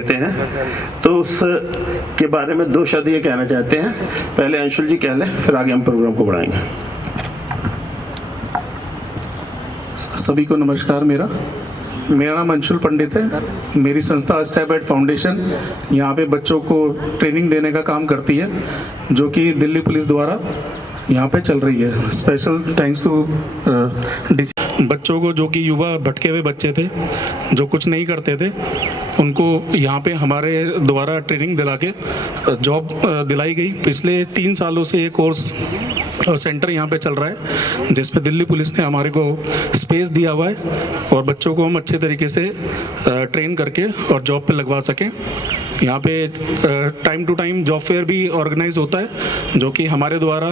लेते हैं, तो उस के बारे में 2 शब्द ये कहना चाहते हैं। पहले अंशुल जी कह लें, फिर आगे हम प्रोग्राम को बढ़ाएंगे। सभी को नमस्कार। मेरा नाम अंशुल पंडित है। मेरी संस्था स्टेप एड फाउंडेशन यहाँ पे बच्चों को ट्रेनिंग देने का काम करती है, जो कि दिल्ली पुलिस द्वारा यहाँ पे चल रही है। स्पेशल थैंक्स टू बच्चों को, जो कि युवा भटके हुए बच्चे थे, जो कुछ नहीं करते थे, उनको यहाँ पे हमारे द्वारा ट्रेनिंग दिला के जॉब दिलाई गई। पिछले 3 सालों से ये कोर्स और सेंटर यहाँ पे चल रहा है, जिसमें दिल्ली पुलिस ने हमारे को स्पेस दिया हुआ है और बच्चों को हम अच्छे तरीके से ट्रेन करके और जॉब पे लगवा सकें। यहाँ पे time to time job fair भी ऑर्गेनाइज होता है, जो कि हमारे द्वारा,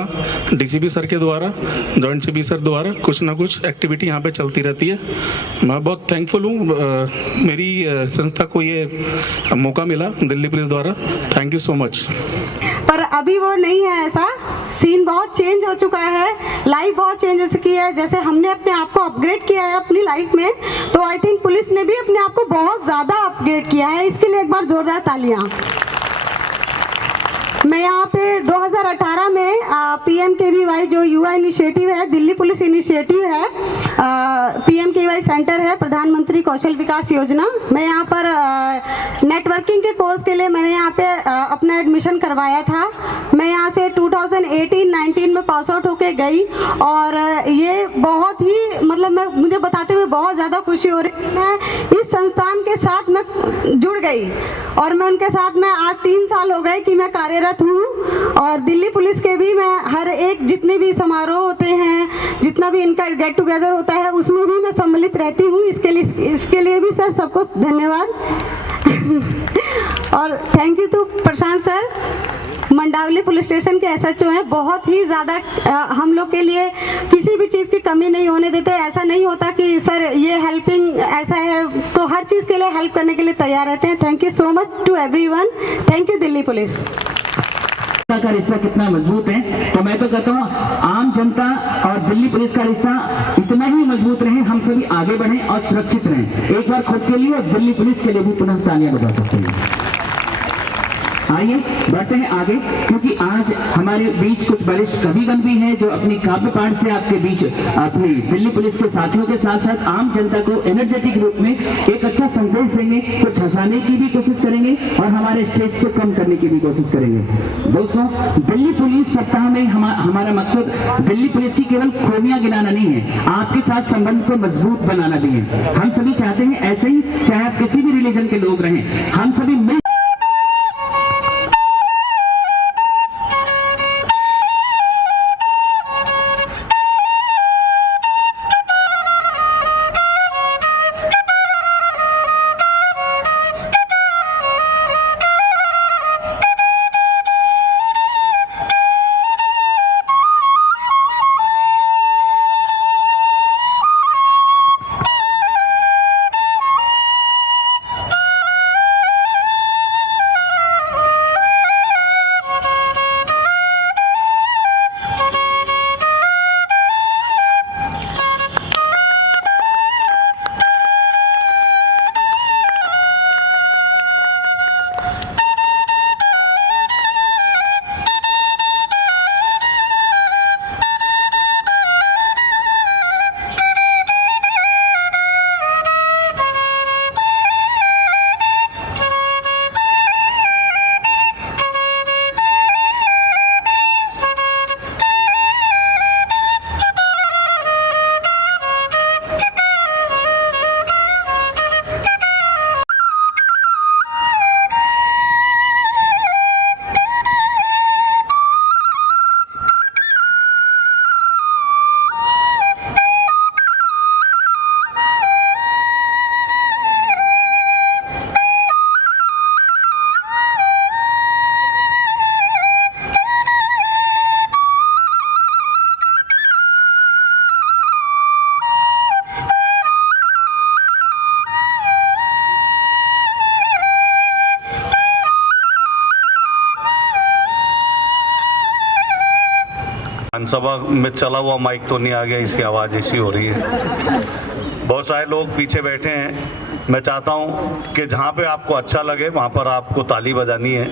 डीसीपी सर के द्वारा, जॉइंट सीपी सर द्वारा कुछ ना कुछ एक्टिविटी यहाँ पे चलती रहती है। मैं बहुत थैंकफुल हूँ, मेरी संस्था को ये मौका मिला दिल्ली पुलिस द्वारा। Thank you so much. पर अभी वो नहीं है, ऐसा सीन बहुत चेंज हो चुका है, लाइफ बहुत चेंज हो चुकी है। जैसे हमने अपने आप को अपग्रेड किया है अपनी लाइफ में, तो आई थिंक पुलिस ने भी अपने आप को बहुत ज़्यादा अपग्रेड किया है। इसके लिए एक बार जोरदार तालियां। मैं यहाँ पे 2018 में PMKVY जो युवा इनिशिएटिव है, दिल्ली पुलिस इनिशिएटिव है, PMKVY सेंटर है, प्रधानमंत्री कौशल विकास योजना। मैं यहाँ पर नेटवर्किंग के कोर्स के लिए मैंने यहाँ पे अपना एडमिशन करवाया था। मैं यहाँ से 2018-19 में पास आउट होके गई और ये बहुत ही मुझे बताते हुए बहुत ज़्यादा खुशी हो रही है। मैं इस संस्थान के साथ मैं जुड़ गई और मैं उनके साथ में आज 3 साल हो गए कि मैं कार्यरत हूँ। और दिल्ली पुलिस के भी मैं हर एक जितने भी समारोह होते हैं, जितना भी इनका गेट टुगेदर होता है, उसमें भी मैं सम्मिलित रहती हूँ। इसके लिए भी सर सबको धन्यवाद। और thank you to Prashant sir, Mandawali police station के SHO हैं। बहुत ही ज़्यादा हम लोग के लिए किसी भी चीज़ की कमी नहीं होने देते। ऐसा नहीं होता कि सर ये हेल्पिंग ऐसा है, तो हर चीज़ के लिए हेल्प करने के लिए तैयार रहते हैं। Thank you so much to everyone. Thank you Delhi police. का रिश्ता कितना मजबूत है, तो मैं तो कहता हूँ आम जनता और दिल्ली पुलिस का रिश्ता इतना ही मजबूत रहे, हम सभी आगे बढ़ें और सुरक्षित रहें। एक बार खुद के लिए और दिल्ली पुलिस के लिए भी पुनः तालियां बजा सकते हैं। आइए बढ़ते हैं आगे, क्योंकि आज हमारे बीच कुछ वरिष्ठ कविगण भी हैं, जो अपनी काव्य पाठ से आपके बीच अपनी दिल्ली पुलिस के साथियों के साथ साथ आम जनता को एनर्जेटिक रूप में एक अच्छा संदेश देंगे, कुछ हंसाने की भी कोशिश करेंगे और हमारे स्ट्रेस को कम करने की भी कोशिश करेंगे। दोस्तों, दिल्ली पुलिस सप्ताह में हमारा मकसद दिल्ली पुलिस की केवल खूबियां गिनाना नहीं है, आपके साथ संबंध को मजबूत बनाना भी है। हम सभी चाहते हैं ऐसे ही, चाहे आप किसी भी रिलीजन के लोग रहें, हम सभी मिल विधानसभा में चला हुआ माइक तो नहीं आ गया, इसकी आवाज़ ऐसी हो रही है। बहुत सारे लोग पीछे बैठे हैं, मैं चाहता हूं कि जहां पे आपको अच्छा लगे वहां पर आपको ताली बजानी है।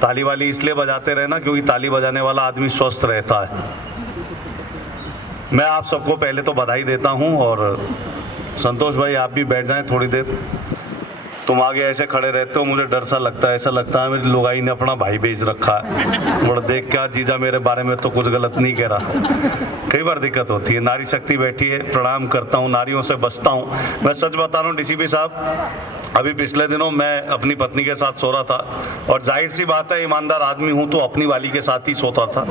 ताली वाली इसलिए बजाते रहना क्योंकि ताली बजाने वाला आदमी स्वस्थ रहता है। मैं आप सबको पहले तो बधाई देता हूं और संतोष भाई आप भी बैठ जाएं थोड़ी देर। तुम आगे ऐसे खड़े रहते हो, मुझे डर सा लगता है, ऐसा लगता है मेरी लुगाई ने अपना भाई बेच रखा है। बड़ा देख क्या जीजा मेरे बारे में तो कुछ गलत नहीं कह रहा। कई बार दिक्कत होती है। नारी शक्ति बैठी है, प्रणाम करता हूँ, नारियों से बचता हूँ। मैं सच बता रहा हूँ डीसीपी साहब, अभी पिछले दिनों मैं अपनी पत्नी के साथ सो रहा था और जाहिर सी बात है ईमानदार आदमी हूं तो अपनी वाली के साथ ही सोता था।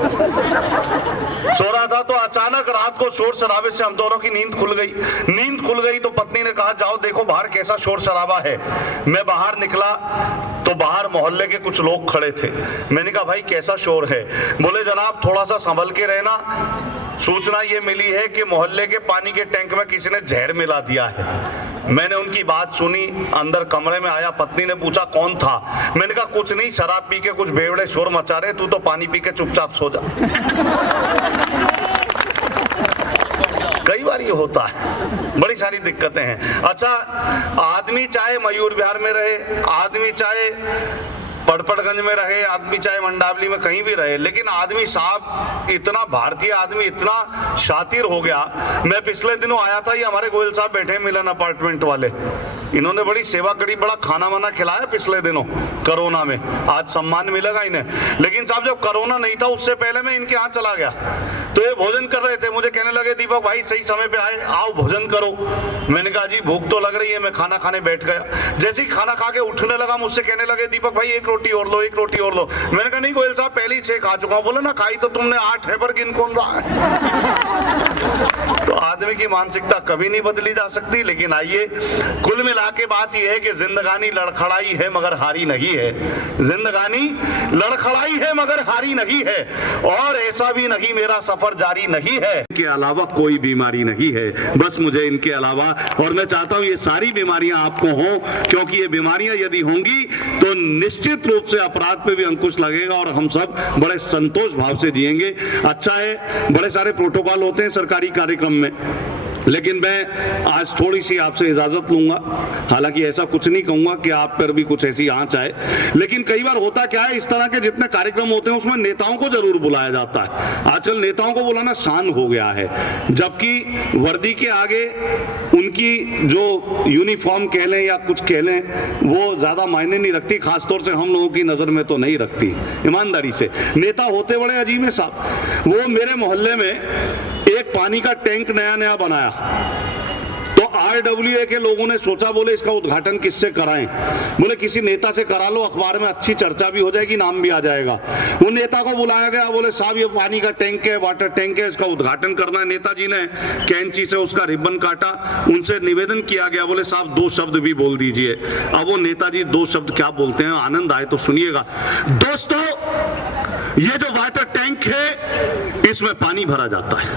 सो रहा था तो अचानक रात को शोर शराबे से हम दोनों की नींद खुल गई। नींद खुल गई तो पत्नी ने कहा जाओ देखो बाहर कैसा शोर शराबा है। मैं बाहर निकला तो बाहर मोहल्ले के कुछ लोग खड़े थे। मैंने कहा भाई कैसा शोर है? बोले जनाब थोड़ा सा संभल के रहना, सूचना ये मिली है कि मोहल्ले के पानी के टैंक में किसी ने जहर मिला दिया है। मैंने उनकी बात सुनी, अंदर कमरे में आया, पत्नी ने पूछा कौन था? मैंने कहा कुछ नहीं, शराब पी के कुछ बेवड़े शोर मचा रहे, तू तो पानी पी के चुपचाप सो जा। कई बार ये होता है, बड़ी सारी दिक्कतें हैं। अच्छा, आदमी चाहे मयूर विहार में रहे, आदमी चाहे पड़पड़गंज में रहे, आदमी चाहे मंडावली में कहीं भी रहे, लेकिन आदमी साहब इतना भारतीय आदमी इतना शातिर हो गया। मैं पिछले दिनों आया था, ये हमारे गोयल साहब बैठे मिलन अपार्टमेंट वाले, इन्होंने बड़ी सेवा करी, बड़ा खाना वाना खिलाया पिछले दिनों कोरोना में। आज सम्मान मिलेगा इन्हें। लेकिन साहब जब कोरोना नहीं था उससे पहले मैं इनके यहाँ चला गया तो ये भोजन कर रहे थे। मुझे कहने लगे दीपक भाई सही समय पे आए, आओ भोजन करो। मैंने कहा जी भूख तो लग रही है, मैं खाना खाने बैठ गया। जैसे ही खाना खा के उठने लगा मुझसे कहने लगे दीपक भाई एक रोटी और लो, एक रोटी और लो। मैंने कहा नहीं गोयल साहब पहले ही 6 खा चुका हूँ। बोले ना खाई तो तुमने 8 है पर गिन कौन रहा है? तो आदमी की मानसिकता कभी नहीं बदली जा सकती। लेकिन आइए, कुल मिला के बात यह है कि जिंदगानी लड़खड़ाई है मगर हारी नहीं है। जिंदगानी लड़खड़ाई है मगर हारी नहीं है, और ऐसा भी नहीं मेरा सफर जारी नहीं है। इनके अलावा कोई बीमारी नहीं है, बस मुझे इनके अलावा। और मैं चाहता हूं ये सारी बीमारियां आपको हों, क्योंकि ये बीमारियां यदि होंगी तो निश्चित रूप से अपराध पे भी अंकुश लगेगा और हम सब बड़े संतोष भाव से जिएंगे। अच्छा है, बड़े सारे प्रोटोकॉल होते हैं सरकारी कार्यक्रम में, लेकिन मैं आज थोड़ी सी आपसे इजाजत लूंगा। हालांकि ऐसा कुछ नहीं कहूंगा कि आप पर भी कुछ ऐसी आंच आए, लेकिन कई बार होता क्या है, इस तरह के जितने कार्यक्रम होते हैं उसमें नेताओं को जरूर बुलाया जाता है। आजकल नेताओं को बुलाना शान हो गया है, जबकि वर्दी के आगे उनकी जो यूनिफॉर्म कह लें या कुछ कह लें वो ज्यादा मायने नहीं रखती, खासतौर से हम लोगों की नजर में तो नहीं रखती। ईमानदारी से नेता होते बड़े अजीब है साहब। वो मेरे मोहल्ले में एक पानी का टैंक नया बनाया तो RWA के लोगों ने सोचा, बोले इसका उद्घाटन किससे कराएं? बोले किसी नेता से करा लो, अखबार में अच्छी चर्चा भी हो जाएगी, नाम भी आ जाएगा। वो नेता को बुलाया गया, बोले साहब ये पानी का टैंक है, वाटर टैंक है, इसका उद्घाटन करना है। नेताजी ने कैंची से उसका रिबन काटा, उनसे निवेदन किया गया, बोले साहब 2 शब्द भी बोल दीजिए। अब वो नेताजी 2 शब्द क्या बोलते हैं, आनंद आए तो सुनिएगा। दोस्तों, ये जो वाटर टैंक है इसमें पानी भरा जाता है।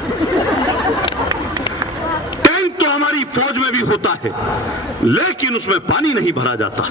टैंक तो हमारी फौज में भी होता है, लेकिन उसमें पानी नहीं भरा जाता।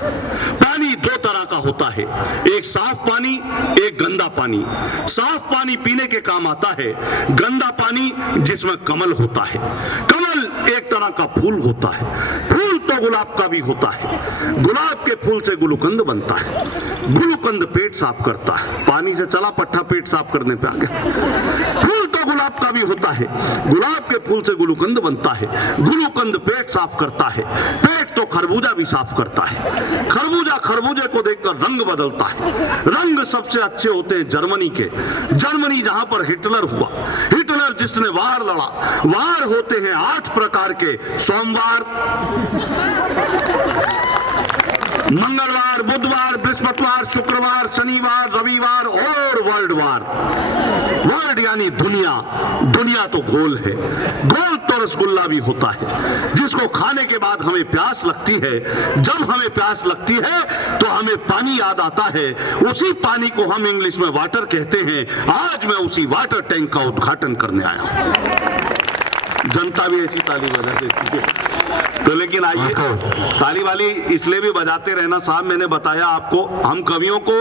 पानी 2 तरह का होता है, एक साफ पानी, एक गंदा पानी। साफ पानी पीने के काम आता है, गंदा पानी जिसमें कमल होता है। कमल एक तरह का फूल होता है, फूल तो गुलाब का भी होता है। गुलाब के फूल से गुलकंद बनता है, गुलकंद पेट साफ करता है। पानी से चला पट्टा पेट साफ करने पे आ गया। फूल तो गुलाब का भी होता है, गुलाब के फूल से गुलकंद बनता है, गुलकंद पेट साफ करता है। पेट तो खरबूजा भी साफ करता है, खरबूजा खरबूजे को देखकर रंग बदलता है। रंग सबसे अच्छे होते हैं जर्मनी के। जर्मनी जहां पर हिटलर हुआ, हिटलर जिसने वार लड़ा, वार होते हैं 8 प्रकार के, सोमवार, मंगलवार, बुधवार, बृहस्पतिवार, शुक्रवार, शनिवार, रविवार और वर्ल्ड वार। वर्ल्ड यानी दुनिया, दुनिया तो गोल है, गोल तो रसगुल्ला भी होता है जिसको खाने के बाद हमें प्यास लगती है। जब हमें प्यास लगती है तो हमें पानी याद आता है, उसी पानी को हम इंग्लिश में वाटर कहते हैं। आज मैं उसी वाटर टैंक का उद्घाटन करने आया हूं। जनता भी ऐसी ताली बजा देती है। तो लेकिन आइए, ताली वाली इसलिए भी बजाते रहना साहब, मैंने बताया आपको, हम कवियों को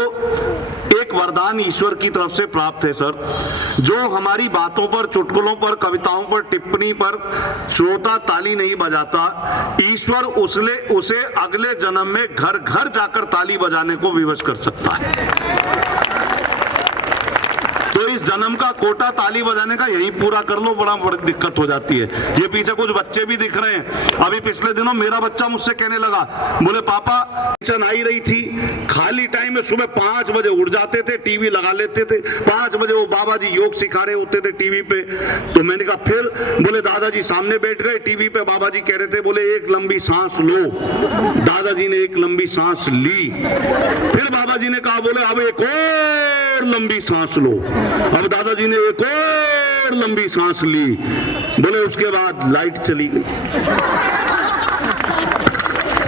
एक वरदान ईश्वर की तरफ से प्राप्त है सर। जो हमारी बातों पर, चुटकुलों पर, कविताओं पर, टिप्पणी पर श्रोता ताली नहीं बजाता, ईश्वर उसे अगले जन्म में घर घर जाकर ताली बजाने को विवश कर सकता है। तो इस जन्म का कोटा ताली बजाने का यहीं पूरा कर लो, बड़ा बड़ी दिक्कत हो जाती है। ये पीछे कुछ बच्चे भी दिख रहे हैं। अभी पिछले दिनों मेरा बच्चा मुझसे कहने लगा, बोले पापा टेंशन आई रही थी, खाली टाइम में सुबह 5 बजे उठ जाते थे, टीवी लगा लेते थे, 5 बजे वो बाबा जी योग सिखा रहे होते थे टीवी पे। तो मैंने कहा फिर? बोले दादाजी सामने बैठ गए, टीवी पे बाबा जी कह रहे थे, बोले एक लंबी सांस लो। दादाजी ने एक लंबी सांस ली, फिर बाबा जी ने कहा, बोले अब एक और लंबी सांस लो। अब दादाजी ने एक और लंबी सांस ली, बोले उसके बाद लाइट चली गई।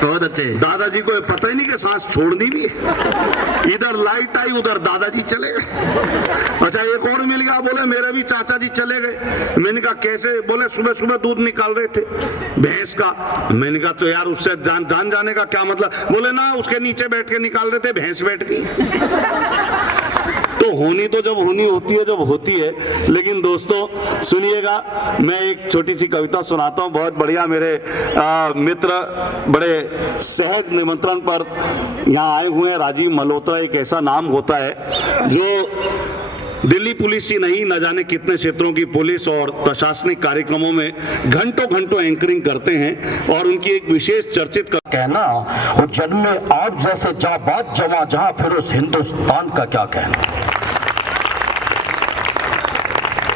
बहुत अच्छे। दादाजी को पता ही नहीं कि सांस छोड़नी भी है। इधर लाइट आई, उधर दादाजी चले गए। अच्छा एक और मिल गया, बोले मेरे भी चाचा जी चले गए। मैंने कहा कैसे? बोले सुबह सुबह दूध निकाल रहे थे भैंस का। मैंने कहा तो यार उससे जान जाने का क्या मतलब? बोले ना, उसके नीचे बैठ के निकाल रहे थे, भैंस बैठ गई। तो होनी तो जब होनी होती है, जब होती है। लेकिन दोस्तों सुनिएगा, मैं एक छोटी सी कविता सुनाता हूँ। बहुत बढ़िया मेरे मित्र बड़े सहज निमंत्रण पर यहाँ आए हुए हैं। राजीव मल्होत्रा एक ऐसा नाम होता है जो दिल्ली पुलिस ही नहीं, न जाने कितने क्षेत्रों की पुलिस और प्रशासनिक कार्यक्रमों में घंटों घंटों एंकरिंग करते हैं। और उनकी एक विशेष चर्चित कहना, वो जन्मे आप जैसे जाबाज जवां, जहां फिर उस हिंदुस्तान का क्या कहना।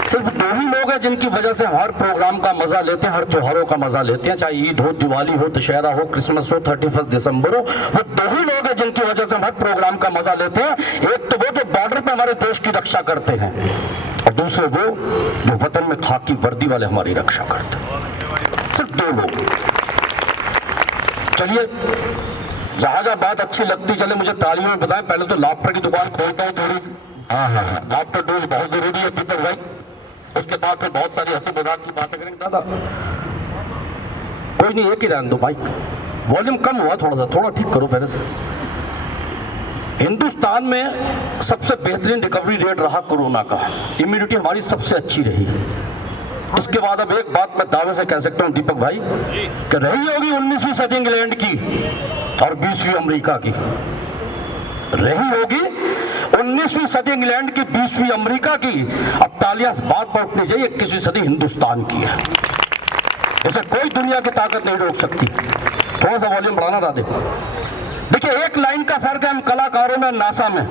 सिर्फ 2 ही लोग हैं जिनकी वजह से हर प्रोग्राम का मजा लेते हैं, हर त्योहारों का मजा लेते हैं, चाहे ईद हो, दिवाली हो, दशहरा हो, क्रिसमस हो, 31 दिसंबर हो। वो 2 ही लोग हैं जिनकी वजह से हर प्रोग्राम का मजा लेते हैं। एक तो वो जो बॉर्डर पे हमारे देश की रक्षा करते हैं, और दूसरे वो जो वतन में खाकी वर्दी वाले हमारी रक्षा करते हैं। सिर्फ 2 लोग। चलिए, जहां बात अच्छी लगती चले, मुझे तालियों में बताएं। पहले तो लाफ्टर की दुकान खोलता हूँ थोड़ी। हाँ, लाफ्टर डोज बहुत जरूरी है दीपक भाई। उसके बाद फिर बहुत सारी हंसी मजाक की बातें करेंगे। दादा कोई नहीं, एक ही रहने दो माइक, वॉल्यूम कम हुआ थोड़ा ठीक करो पहले से। हिंदुस्तान में सबसे बेहतरीन रिकवरी रेट रहा कोरोना का, इम्यूनिटी हमारी सबसे अच्छी रही। इसके बाद अब एक बात मैं दावे से कह सकता हूं दीपक भाई, कि रही होगी 19वीं सदी इंग्लैंड की और 20वीं अमेरिका की। रही होगी 19वीं सदी इंग्लैंड की, 20वीं अमेरिका की। अब तालियां बात पर उठनी चाहिए, 21वीं सदी हिंदुस्तान की है। इसे कोई दुनिया की ताकत नहीं रोक सकती। थोड़ा सा वॉल्यूम बढ़ाना राधे। देखिए, एक लाइन का फर्क है हम कलाकारों में, नासा में।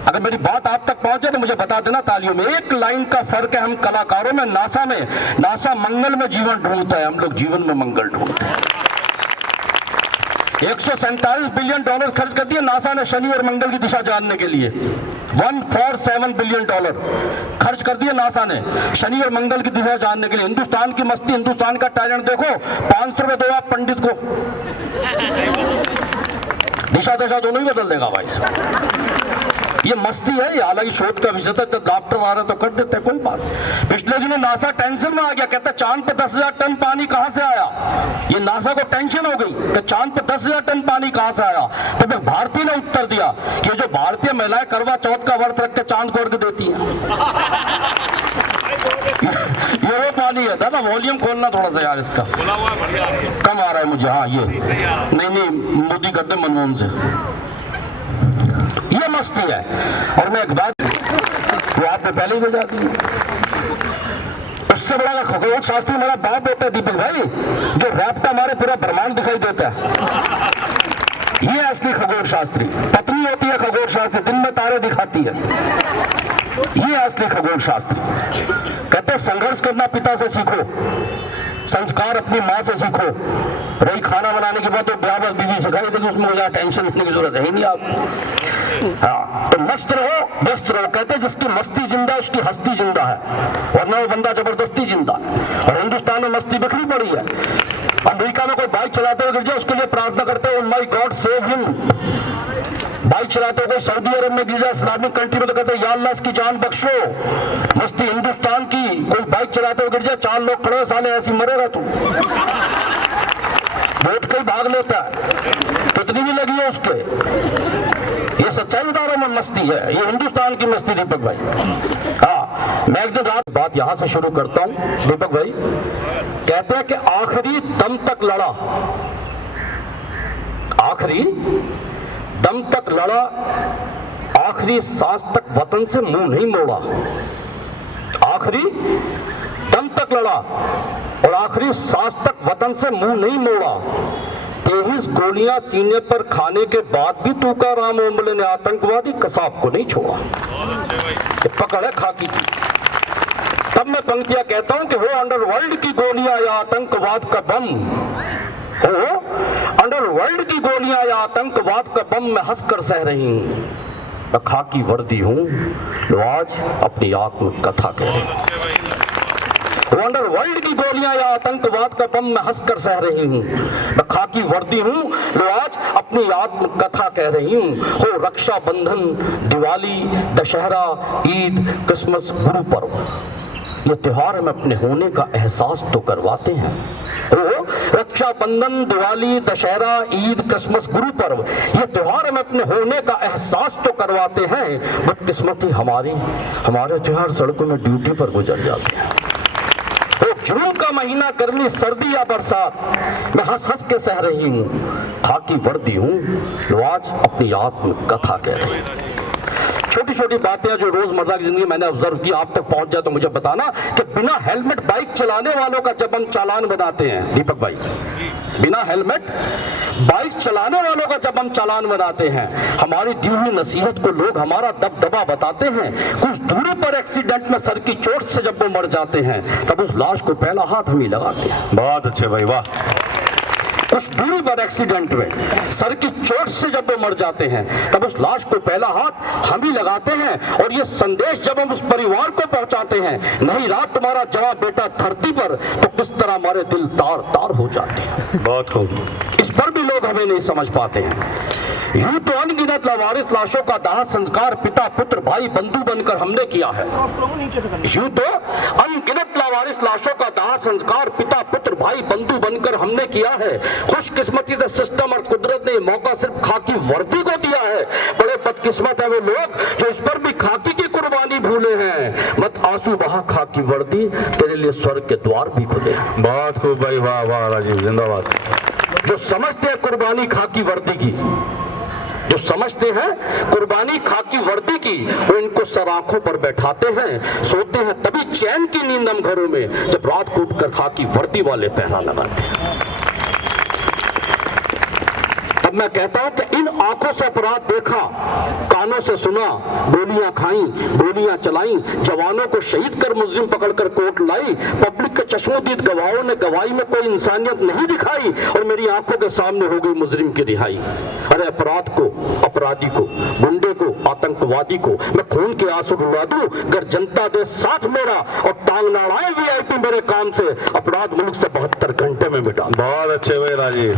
अगर मेरी बात आप तक पहुंचे तो मुझे बता देना तालियों में। एक लाइन का फर्क है हम कलाकारों में, नासा में। नासा मंगल में जीवन ढूंढता है, हम लोग जीवन में मंगल ढूंढते हैं। 147 बिलियन डॉलर खर्च कर दिए नासा ने शनि और मंगल की दिशा जानने के लिए। 147 बिलियन डॉलर खर्च कर दिए नासा ने शनि और मंगल की दिशा जानने के लिए। हिंदुस्तान की मस्ती, हिंदुस्तान का टैलेंट देखो। 500 रुपए दो आप पंडित को, दिशा दशा दोनों ही बदल देगा भाई साहब। ये मस्ती है, ये हालांकि शोध का विषय था। जब डॉक्टर आ रहे तो कर देते, कोई बात। पिछले दिनों नासा टेंशन में आ गया, कहता चांद पे 10,000 टन पानी कहां से आया। ये नासा को टेंशन हो गई कि चांद पे 10,000 टन पानी कहां से आया। तब एक भारतीय ने उत्तर दिया कि जो भारतीय महिलाएं करवा चौथ का व्रत रख के चांद को अर्घ देती हैं, ये वो पानी है। दादा वॉल्यूम खोलना थोड़ा सा यार, इसका कम आ रहा है मुझे। हाँ, ये नहीं, मोदी करते मनमोहन से। ये मस्ती है। और मैं एक बात, वो आपने पहले ही बजा दी, उससे बड़ा खगोल शास्त्री मेरा बाप होता है दीपक भाई, जो रैप का हमारे पूरा ब्रह्मांड दिखाई देता है। ये असली खगोल शास्त्री। पत्नी होती है खगोल शास्त्री, दिन में तारे दिखाती है। ये असली खगोल शास्त्री। कहते संघर्ष करना पिता से सीखो, संस्कार अपनी माँ से सीखो। रही खाना बनाने के बाद तो ब्याह बीवी सिखाई देगी, उसमें ज्यादा टेंशन लेने की जरूरत है ही नहीं आपको। हाँ, तो मस्त रहो, व्यस्त रहो। कहते जिसकी मस्ती जिंदा है उसकी हस्ती जिंदा है, वरना वो बंदा जबरदस्ती जिंदा है। और हिंदुस्तान में मस्ती बिखरी पड़ी है। अमेरिका में कोई बाइक चलाते हुए गिर जाए, उसके लिए प्रार्थना करते हो my God save him. Bike चलाते हुए सऊदी अरब में गिर जाए, इस्लामिक कंट्री में, तो कहते हैं या अल्लाह इसकी जान बख्शो। मस्ती हिंदुस्तान की। कोई बाइक चलाते हुए गिर जाए, 4 लोग खड़े, साले ऐसी मरेगा तू। वोट कहीं भाग लेता है, कितनी भी लगी है उसके। ये सच्चाई दुकानदारों में मस्ती है, ये हिंदुस्तान की मस्ती दीपक भाई। हाँ, मैं एक दिन रात बात यहां से शुरू करता हूं। दीपक भाई कहते हैं कि आखिरी दम तक लड़ा, आखिरी दम तक लड़ा, आखिरी सांस तक वतन से मुंह नहीं मोड़ा। आखिरी दम तक लड़ा और आखिरी सांस तक वतन से मुंह नहीं मोड़ा। 23 गोलियां सीने पर खाने के बाद भी तुकाराम ओंबले ने आतंकवादी कसाब को नहीं छोड़ा। तो पकड़ है खाकी की। तब मैं पंक्तियां कहता हूं कि हो अंडरवर्ल्ड की गोलियां या आतंकवाद का बम, हो अंडरवर्ल्ड की गोलियां या आतंकवाद का बम मैं हंसकर सह रही हूं। मैं खाकी वर्दी हूं जो आज अपनी आत्मकथा कह रही हूं। अंडरवर्ल्ड की गोलियां या आतंकवाद का बम मैं हंसकर सह रही हूं। मैं खाकी वर्दी हूं जो आज अपनी आत्मकथा कह रही हूं। हो रक्षाबंधन, दिवाली, दशहरा, ईद, क्रिसमस, गुरु पर्व, ये त्योहार हमें अपने होने का एहसास तो करवाते हैं। हो रक्षाबंधन, दिवाली, दशहरा, ईद, क्रिसमस, गुरु पर्व, ये त्योहार हमें अपने होने का एहसास तो करवाते हैं। बदकिस्मती हमारे त्योहार सड़कों में ड्यूटी पर गुजर जाते हैं। जून का महीना, गर्मी, सर्दी या बरसात, मैं हंस हंस के सह रही हूं। खाकी वर्दी हूं जो आज अपनी आत्मकथा कह रही हूं। छोटी छोटी बातें जो रोजमर्रा की जिंदगी मैंने ऑब्जर्व की, आप तक पहुंच जाए तो मुझे बताना कि बिना हेलमेट बाइक चलाने वालों का जब हम चालान बनाते हैं, दीपक भाई, बिना हेलमेट बाइक चलाने वालों का जब हम चालान बनाते हैं, हमारी दी हुई नसीहत को लोग हमारा दबदबा बताते हैं। कुछ दूरी पर एक्सीडेंट में सर की चोट से जब वो मर जाते हैं, तब उस लाश को पहला हाथ हम ही लगाते हैं। बहुत अच्छे भाई, वाह। उस दूरी पर एक्सीडेंट में सर की चोट से जब वो मर जाते हैं, तब उस लाश को पहला हाथ हम ही लगाते हैं। और ये संदेश जब हम उस परिवार को पहुंचाते हैं, नहीं रहा तुम्हारा जवां बेटा धरती पर, तो किस तरह हमारे दिल तार तार हो जाते हैं। बहुत खूब। इस पर भी लोग हमें नहीं समझ पाते हैं। यूं तो अनगिनत लावारिस लाशों का दाह संस्कार पिता, पुत्र, भाई, बंधु बनकर हमने किया है। यूं तो अनगिनत लावारिस लाशों का दाह संस्कार पिता, पुत्र, भाई, बंधु बनकर हमने किया है। खुशकिस्मती से सिस्टम और कुदरत ने मौका सिर्फ खाकी वर्दी को दिया है। बड़े बदकिस्मत है वो लोग जो इस पर भी खाकी की कुर्बानी भूले हैं। मत आंसू बहा खाकी वर्दी, तेरे लिए स्वर्ग के द्वार भी खुले हैं। बहुत खूब भाई, वाह वाह राजीव, जिंदाबाद। जो समझते हैं कुर्बानी खाकी वर्दी की, जो समझते हैं कुर्बानी खाकी वर्दी की, वो इनको सर आंखों पर बैठाते हैं। सोते हैं तभी चैन की नींद हम घरों में, जब रात को उठकर खाकी वर्दी वाले पहरा लगाते हैं। तब मैं कहता हूं कि इन आंखों से अपराध देखा, कानों से सुना, गोलियां खाई, गोलियां चलाई, जवानों को शहीद कर मुजरिम पकड़कर कोर्ट लाई, पब्लिक के चश्मोदीद गवाहों ने गवाही में कोई इंसानियत नहीं दिखाई, और मेरी आंखों के सामने हो गई मुजरिम की रिहाई। अरे अपराध को, अपराधी को, गुंडे को, आतंकवादी को मैं खून के आंसू रुला दूं, अगर जनता दे साथ मेरा और टांग ना अड़ाए वीआईपी मेरे काम से, अपराध मुल्क से 72 घंटे में मिटा। बहुत अच्छे भाई राजीव।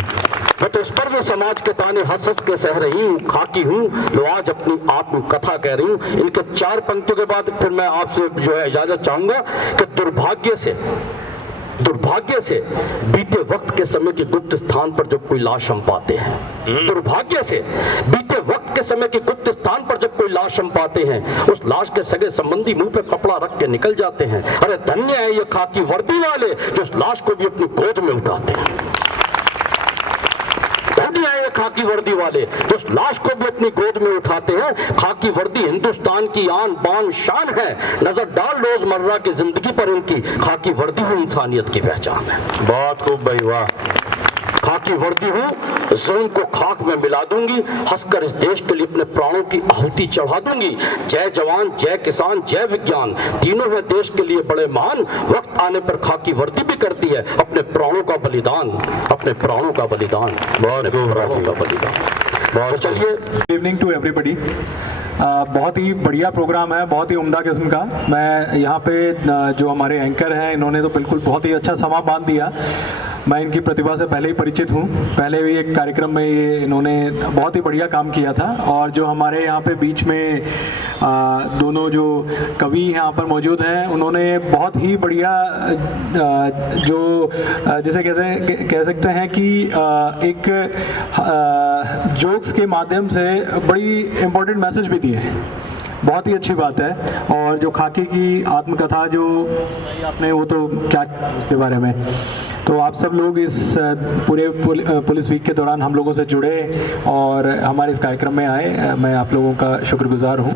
मैं तो इस पर भी समाज के ताने हंस हंस के सह रही हूँ। खाकी हूँ जो आज अपनी आत्मकथा कह रही हूँ। इनके 4 पंक्तियों के बाद फिर मैं आपसे जो है इजाजत चाहूंगा कि दुर्भाग्य से बीते वक्त के समय के गुप्त स्थान पर जब कोई लाश हम पाते हैं, दुर्भाग्य से बीते वक्त के समय के गुप्त स्थान पर जब कोई लाश हम पाते हैं, उस लाश के सगे संबंधी मुंह पे कपड़ा रख के निकल जाते हैं। अरे धन्य है ये खाकी वर्दी वाले जो उस लाश को भी अपनी गोद में उठाते हैं। खाकी वर्दी वाले जो उस लाश को भी अपनी गोद में उठाते हैं। खाकी वर्दी हिंदुस्तान की आन बान शान है। नजर डाल रोजमर्रा की जिंदगी पर इनकी, खाकी वर्दी ही इंसानियत की पहचान है। बहुत खूब भाई, वाह। खाकी वर्दी हूँ, ज़ोन को खाक में मिला दूंगी, हंसकर इस देश के लिए अपने प्राणों की आहुति चढ़ा दूंगी। जय जवान, जय किसान, जय विज्ञान, तीनों है देश के लिए बड़े महान। वक्त आने पर खाकी वर्दी भी करती है अपने प्राणों का बलिदान, अपने प्राणों का बलिदान, प्राणों का बलिदान। बहुत चलिए। Good evening to everybody. बहुत ही बढ़िया प्रोग्राम है, बहुत ही उम्दा किस्म का। मैं यहाँ पे जो हमारे एंकर हैं, इन्होंने तो बिल्कुल बहुत ही अच्छा समा बांध दिया। मैं इनकी प्रतिभा से पहले ही परिचित हूँ। पहले भी एक कार्यक्रम में ये इन्होंने बहुत ही बढ़िया काम किया था। और जो हमारे यहाँ पे बीच में दोनों जो कवि यहाँ पर मौजूद हैं, उन्होंने बहुत ही बढ़िया जो जैसे कैसे कह सकते हैं कि एक जोक्स के माध्यम से बड़ी इम्पोर्टेंट मैसेज भी दिए हैं। बहुत ही अच्छी बात है। और जो खाकी की आत्मकथा जो आपने, वो तो क्या उसके बारे में, तो आप सब लोग इस पूरे पुलिस वीक के दौरान हम लोगों से जुड़े और हमारे इस कार्यक्रम में आए, मैं आप लोगों का शुक्रगुजार हूँ।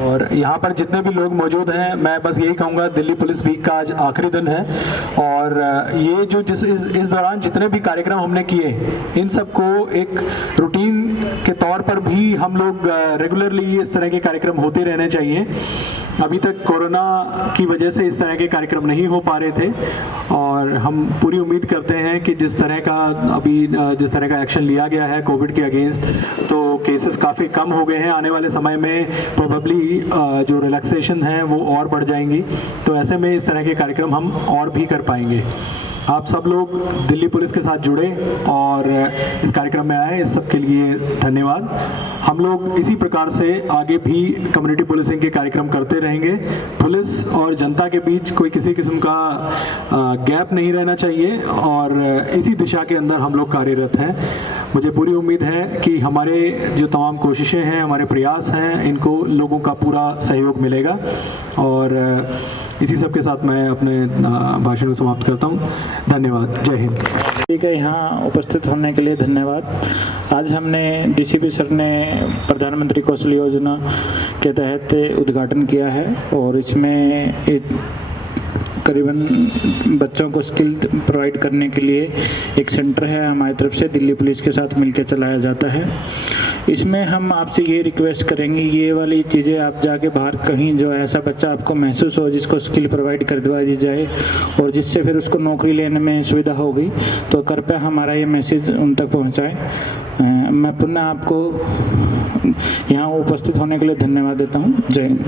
और यहाँ पर जितने भी लोग मौजूद हैं, मैं बस यही कहूँगा, दिल्ली पुलिस वीक का आज आखिरी दिन है और ये जो इस दौरान जितने भी कार्यक्रम हमने किए, इन सबको एक रूटीन के तौर पर भी हम लोग रेगुलरली इस तरह के कार्यक्रम होते रहने चाहिए। अभी तक कोरोना की वजह से इस तरह के कार्यक्रम नहीं हो पा रहे थे और हम पूरी उम्मीद करते हैं कि जिस तरह का एक्शन लिया गया है कोविड के अगेंस्ट, तो केसेस काफ़ी कम हो गए हैं। आने वाले समय में प्रोबेबली जो रिलैक्सेशन है वो और बढ़ जाएंगी, तो ऐसे में इस तरह के कार्यक्रम हम और भी कर पाएंगे। आप सब लोग दिल्ली पुलिस के साथ जुड़े और इस कार्यक्रम में आए, इस सब के लिए धन्यवाद। हम लोग इसी प्रकार से आगे भी कम्युनिटी पुलिसिंग के कार्यक्रम करते रहेंगे। पुलिस और जनता के बीच कोई किसी किस्म का गैप नहीं रहना चाहिए और इसी दिशा के अंदर हम लोग कार्यरत हैं। मुझे पूरी उम्मीद है कि हमारे जो तमाम कोशिशें हैं, हमारे प्रयास हैं, इनको लोगों का पूरा सहयोग मिलेगा। और इसी सब के साथ मैं अपने भाषण को समाप्त करता हूँ। धन्यवाद। जय हिंद। ठीक है, यहाँ उपस्थित होने के लिए धन्यवाद। आज हमने डीसीपी सर ने प्रधानमंत्री कौशल योजना के तहत उद्घाटन किया है और इसमें करीबन बच्चों को स्किल प्रोवाइड करने के लिए एक सेंटर है हमारी तरफ से, दिल्ली पुलिस के साथ मिलकर चलाया जाता है। इसमें हम आपसे ये रिक्वेस्ट करेंगे, ये वाली चीज़ें आप जाके बाहर कहीं जो ऐसा बच्चा आपको महसूस हो जिसको स्किल प्रोवाइड करवा दी जाए और जिससे फिर उसको नौकरी लेने में सुविधा होगी, तो कृपया हमारा ये मैसेज उन तक पहुँचाएँ। मैं पुनः आपको यहाँ उपस्थित होने के लिए धन्यवाद देता हूँ। जय हिंद।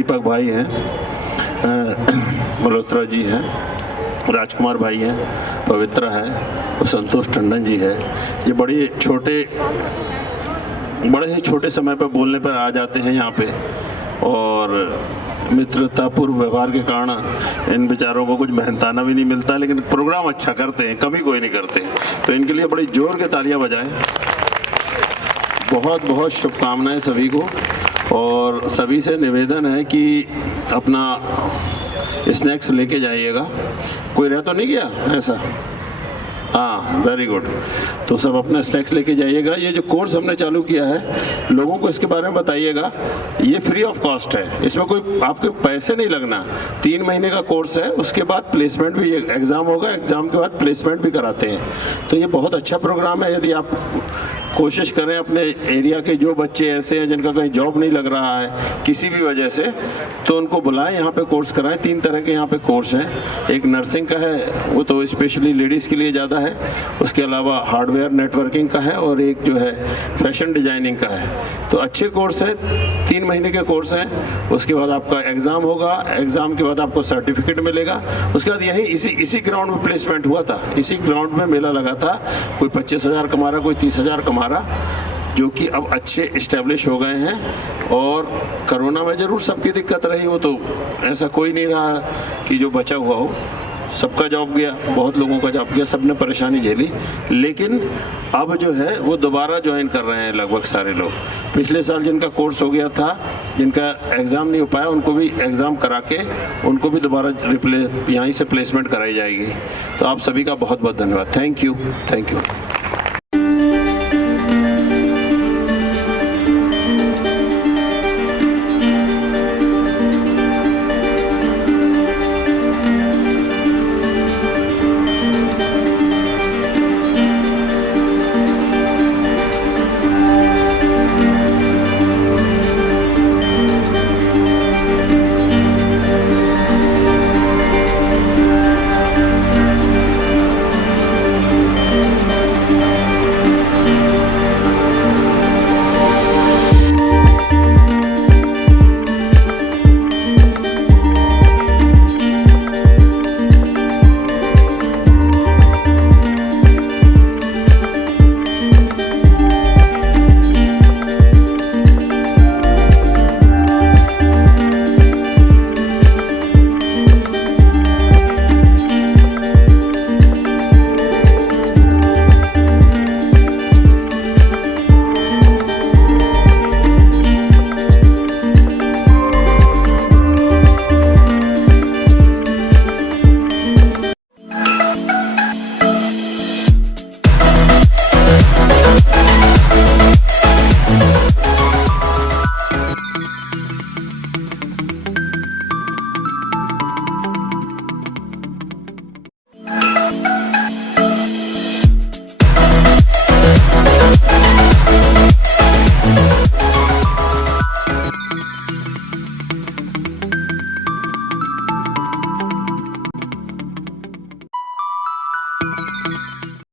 दीपक भाई हैं, मल्होत्रा जी हैं, राजकुमार भाई हैं, पवित्रा है और संतोष टंडन जी है। ये बड़े ही छोटे समय पर बोलने पर आ जाते हैं यहाँ पे, और मित्रतापूर्व व्यवहार के कारण इन बेचारों को कुछ मेहनताना भी नहीं मिलता, लेकिन प्रोग्राम अच्छा करते हैं, कभी कोई नहीं करते। तो इनके लिए बड़ी जोर के तालियां बजाएं। बहुत बहुत शुभकामनाएं सभी को, और सभी से निवेदन है कि अपना स्नैक्स लेके जाइएगा। कोई रह तो नहीं गया ऐसा? हाँ, वेरी गुड। तो सब अपना स्नैक्स लेके जाइएगा। ये जो कोर्स हमने चालू किया है, लोगों को इसके बारे में बताइएगा। ये फ्री ऑफ कॉस्ट है, इसमें कोई आपके पैसे नहीं लगना। 3 महीने का कोर्स है, उसके बाद प्लेसमेंट भी, एग्ज़ाम होगा, एग्ज़ाम के बाद प्लेसमेंट भी कराते हैं। तो ये बहुत अच्छा प्रोग्राम है। यदि आप कोशिश करें, अपने एरिया के जो बच्चे ऐसे हैं जिनका कहीं जॉब नहीं लग रहा है किसी भी वजह से, तो उनको बुलाएं, यहाँ पे कोर्स कराएं। 3 तरह के यहाँ पे कोर्स हैं। एक नर्सिंग का है, वो तो स्पेशली लेडीज़ के लिए ज़्यादा है। उसके अलावा हार्डवेयर नेटवर्किंग का है, और एक जो है फैशन डिजाइनिंग का है। तो अच्छे कोर्स हैं, 3 महीने के कोर्स हैं। उसके बाद आपका एग्ज़ाम होगा, एग्ज़ाम के बाद आपको सर्टिफिकेट मिलेगा। उसके बाद यही इसी ग्राउंड में प्लेसमेंट हुआ था, इसी ग्राउंड में मेला लगा था। कोई 25,000 कमा रहा, कोई 30,000 कमा रहा, जो कि अब अच्छे इस्टेब्लिश हो गए हैं। और कोरोना में ज़रूर सबकी दिक्कत रही, वो तो ऐसा कोई नहीं रहा कि जो बचा हुआ हो। सबका जॉब गया, बहुत लोगों का जॉब गया, सबने परेशानी झेली। लेकिन अब जो है वो दोबारा ज्वाइन कर रहे हैं लगभग सारे लोग। पिछले साल जिनका कोर्स हो गया था, जिनका एग्ज़ाम नहीं हो पाया, उनको भी एग्ज़ाम करा के उनको भी दोबारा यहीं से प्लेसमेंट कराई जाएगी। तो आप सभी का बहुत बहुत धन्यवाद। Thank you.